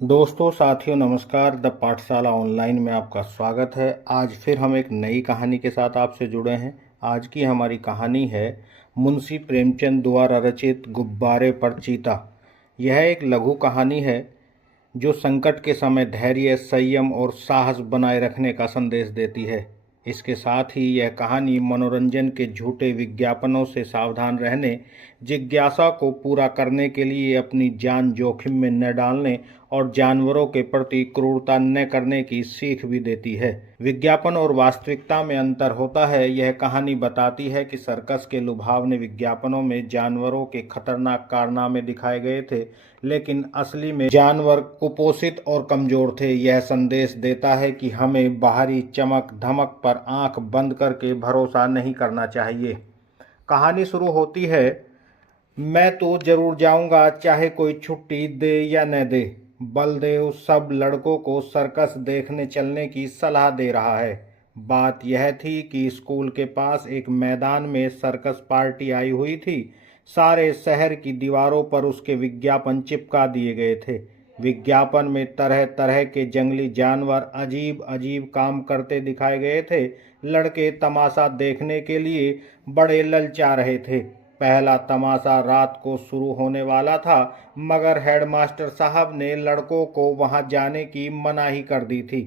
दोस्तों साथियों नमस्कार। द पाठशाला ऑनलाइन में आपका स्वागत है। आज फिर हम एक नई कहानी के साथ आपसे जुड़े हैं। आज की हमारी कहानी है मुंशी प्रेमचंद द्वारा रचित गुब्बारे पर चीता। यह एक लघु कहानी है जो संकट के समय धैर्य, संयम और साहस बनाए रखने का संदेश देती है। इसके साथ ही यह कहानी मनोरंजन के झूठे विज्ञापनों से सावधान रहने, जिज्ञासा को पूरा करने के लिए अपनी जान जोखिम में न डालने और जानवरों के प्रति क्रूरता न करने की सीख भी देती है। विज्ञापन और वास्तविकता में अंतर होता है। यह कहानी बताती है कि सर्कस के लुभावने विज्ञापनों में जानवरों के खतरनाक कारनामे दिखाए गए थे, लेकिन असली में जानवर कुपोषित और कमजोर थे। यह संदेश देता है कि हमें बाहरी चमक धमक पर आंख बंद करके भरोसा नहीं करना चाहिए। कहानी शुरू होती है, मैं तो जरूर जाऊंगा चाहे कोई छुट्टी दे या न दे। बलदेव सब लड़कों को सर्कस देखने चलने की सलाह दे रहा है। बात यह थी कि स्कूल के पास एक मैदान में सर्कस पार्टी आई हुई थी। सारे शहर की दीवारों पर उसके विज्ञापन चिपका दिए गए थे। विज्ञापन में तरह तरह के जंगली जानवर अजीब अजीब काम करते दिखाए गए थे। लड़के तमाशा देखने के लिए बड़े ललचा रहे थे। पहला तमाशा रात को शुरू होने वाला था, मगर हेडमास्टर साहब ने लड़कों को वहां जाने की मनाही कर दी थी।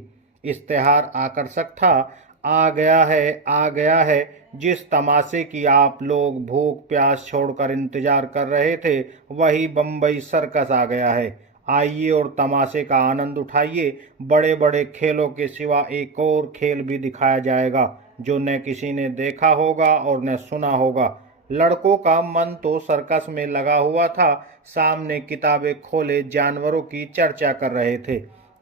इश्तेहार आकर्षक था, आ गया है, आ गया है। जिस तमाशे की आप लोग भूख प्यास छोड़कर इंतजार कर रहे थे, वही बम्बई सर्कस आ गया है। आइए और तमाशे का आनंद उठाइए। बड़े बड़े खेलों के सिवा एक और खेल भी दिखाया जाएगा जो न किसी ने देखा होगा और न सुना होगा। लड़कों का मन तो सर्कस में लगा हुआ था। सामने किताबें खोले जानवरों की चर्चा कर रहे थे।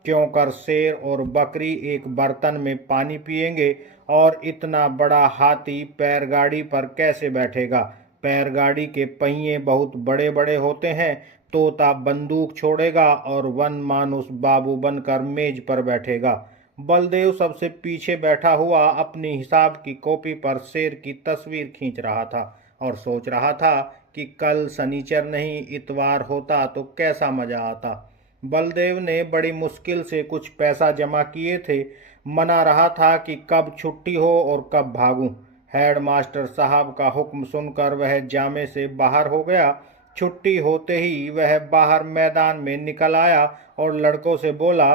क्यों कर शेर और बकरी एक बर्तन में पानी पिएंगे, और इतना बड़ा हाथी पैरगाड़ी पर कैसे बैठेगा। पैरगाड़ी के पहिए बहुत बड़े बड़े होते हैं। तोता बंदूक छोड़ेगा और वन मानुस बाबू बनकर मेज पर बैठेगा। बलदेव सबसे पीछे बैठा हुआ अपनी हिसाब की कॉपी पर शेर की तस्वीर खींच रहा था और सोच रहा था कि कल शनिचर नहीं इतवार होता तो कैसा मजा आता। बलदेव ने बड़ी मुश्किल से कुछ पैसा जमा किए थे। मना रहा था कि कब छुट्टी हो और कब भागूं। हेडमास्टर साहब का हुक्म सुनकर वह जामे से बाहर हो गया। छुट्टी होते ही वह बाहर मैदान में निकल आया और लड़कों से बोला,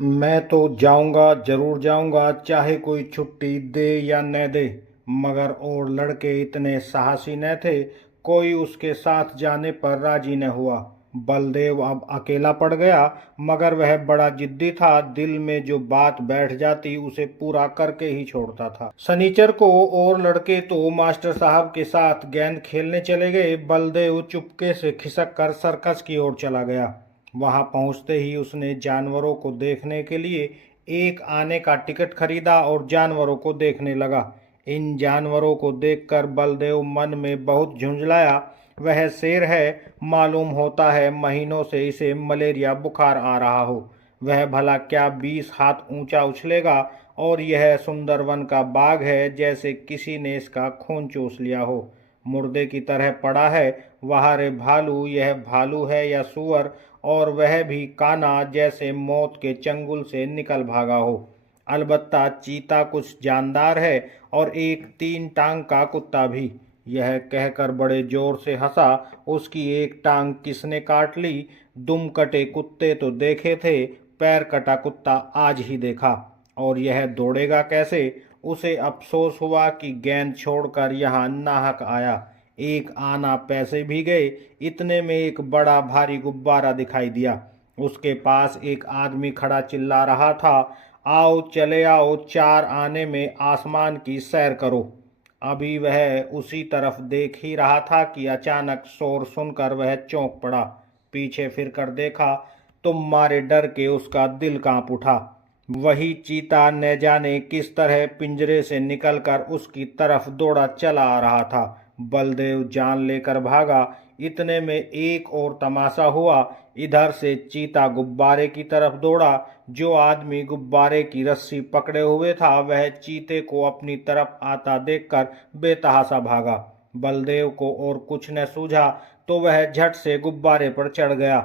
मैं तो जाऊंगा, जरूर जाऊंगा, चाहे कोई छुट्टी दे या न दे। मगर और लड़के इतने साहसी न थे। कोई उसके साथ जाने पर राजी न हुआ। बलदेव अब अकेला पड़ गया, मगर वह बड़ा जिद्दी था। दिल में जो बात बैठ जाती उसे पूरा करके ही छोड़ता था। शनिचर को और लड़के तो मास्टर साहब के साथ गेंद खेलने चले गए। बलदेव चुपके से खिसक कर सर्कस की ओर चला गया। वहां पहुंचते ही उसने जानवरों को देखने के लिए एक आने का टिकट खरीदा और जानवरों को देखने लगा। इन जानवरों को देखकर बलदेव मन में बहुत झुंझलाया। वह शेर है, मालूम होता है महीनों से इसे मलेरिया बुखार आ रहा हो। वह भला क्या 20 हाथ ऊंचा उछलेगा, और यह सुंदरवन का बाघ है जैसे किसी ने इसका खून चूस लिया हो। मुर्दे की तरह पड़ा है। वाह रे भालू, यह भालू है या सुअर, और वह भी काना जैसे मौत के चंगुल से निकल भागा हो। अलबत्ता चीता कुछ जानदार है, और एक 3 टांग का कुत्ता भी। यह कहकर बड़े जोर से हंसा। उसकी एक टांग किसने काट ली? दुम कटे कुत्ते तो देखे थे, पैर कटा कुत्ता आज ही देखा। और यह दौड़ेगा कैसे? उसे अफसोस हुआ कि गेंद छोड़कर यहाँ नाहक आया। एक आना पैसे भी गए। इतने में एक बड़ा भारी गुब्बारा दिखाई दिया। उसके पास एक आदमी खड़ा चिल्ला रहा था, आओ चले आओ, 4 आने में आसमान की सैर करो। अभी वह उसी तरफ देख ही रहा था कि अचानक शोर सुनकर वह चौंक पड़ा। पीछे फिरकर देखा तो मारे डर के उसका दिल कांप उठा। वही चीता न जाने किस तरह पिंजरे से निकलकर उसकी तरफ दौड़ा चला आ रहा था। बलदेव जान लेकर भागा। इतने में एक और तमाशा हुआ। इधर से चीता गुब्बारे की तरफ दौड़ा। जो आदमी गुब्बारे की रस्सी पकड़े हुए था वह चीते को अपनी तरफ आता देखकर बेतहाशा भागा। बलदेव को और कुछ न सूझा तो वह झट से गुब्बारे पर चढ़ गया।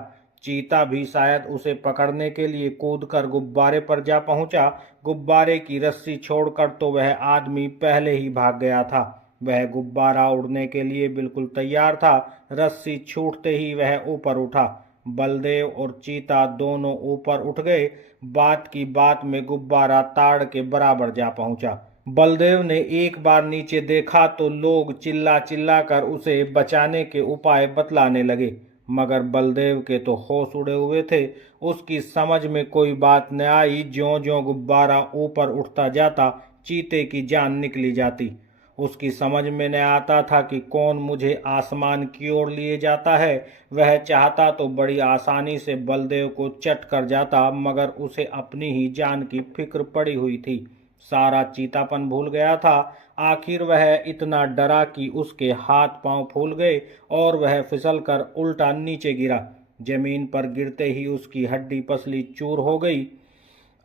चीता भी शायद उसे पकड़ने के लिए कूदकर गुब्बारे पर जा पहुंचा। गुब्बारे की रस्सी छोड़कर तो वह आदमी पहले ही भाग गया था। वह गुब्बारा उड़ने के लिए बिल्कुल तैयार था। रस्सी छूटते ही वह ऊपर उठा। बलदेव और चीता दोनों ऊपर उठ गए। बात की बात में गुब्बारा ताड़ के बराबर जा पहुंचा। बलदेव ने एक बार नीचे देखा तो लोग चिल्ला चिल्ला कर उसे बचाने के उपाय बतलाने लगे, मगर बलदेव के तो होश उड़े हुए थे। उसकी समझ में कोई बात न आई। ज्यों ज्यों गुब्बारा ऊपर उठता जाता चीते की जान निकली जाती। उसकी समझ में न आता था कि कौन मुझे आसमान की ओर लिए जाता है। वह चाहता तो बड़ी आसानी से बलदेव को चट कर जाता, मगर उसे अपनी ही जान की फिक्र पड़ी हुई थी। सारा चीतापन भूल गया था। आखिर वह इतना डरा कि उसके हाथ पांव फूल गए और वह फिसलकर उल्टा नीचे गिरा। जमीन पर गिरते ही उसकी हड्डी पसली चूर हो गई।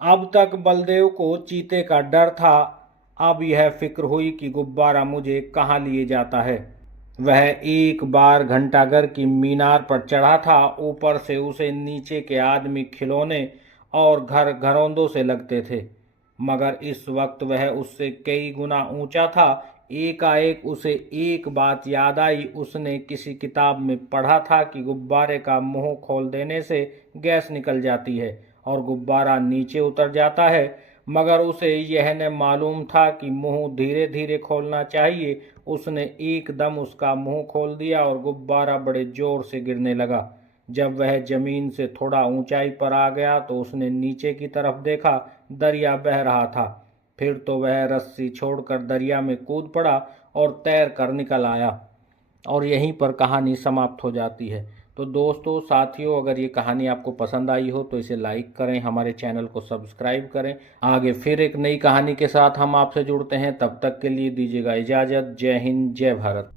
अब तक बलदेव को चीते का डर था, अब यह फिक्र हुई कि गुब्बारा मुझे कहाँ लिए जाता है। वह एक बार घंटाघर की मीनार पर चढ़ा था। ऊपर से उसे नीचे के आदमी खिलौने और घर घरौंदों से लगते थे, मगर इस वक्त वह उससे कई गुना ऊंचा था। एकाएक उसे एक बात याद आई। उसने किसी किताब में पढ़ा था कि गुब्बारे का मुंह खोल देने से गैस निकल जाती है और गुब्बारा नीचे उतर जाता है, मगर उसे यह न मालूम था कि मुंह धीरे धीरे खोलना चाहिए। उसने एकदम उसका मुंह खोल दिया और गुब्बारा बड़े जोर से गिरने लगा। जब वह जमीन से थोड़ा ऊंचाई पर आ गया तो उसने नीचे की तरफ देखा। दरिया बह रहा था। फिर तो वह रस्सी छोड़कर दरिया में कूद पड़ा और तैर कर निकल आया। और यहीं पर कहानी समाप्त हो जाती है। तो दोस्तों, साथियों, अगर ये कहानी आपको पसंद आई हो तो इसे लाइक करें, हमारे चैनल को सब्सक्राइब करें। आगे फिर एक नई कहानी के साथ हम आपसे जुड़ते हैं। तब तक के लिए दीजिएगा इजाज़त। जय हिंद, जय भारत।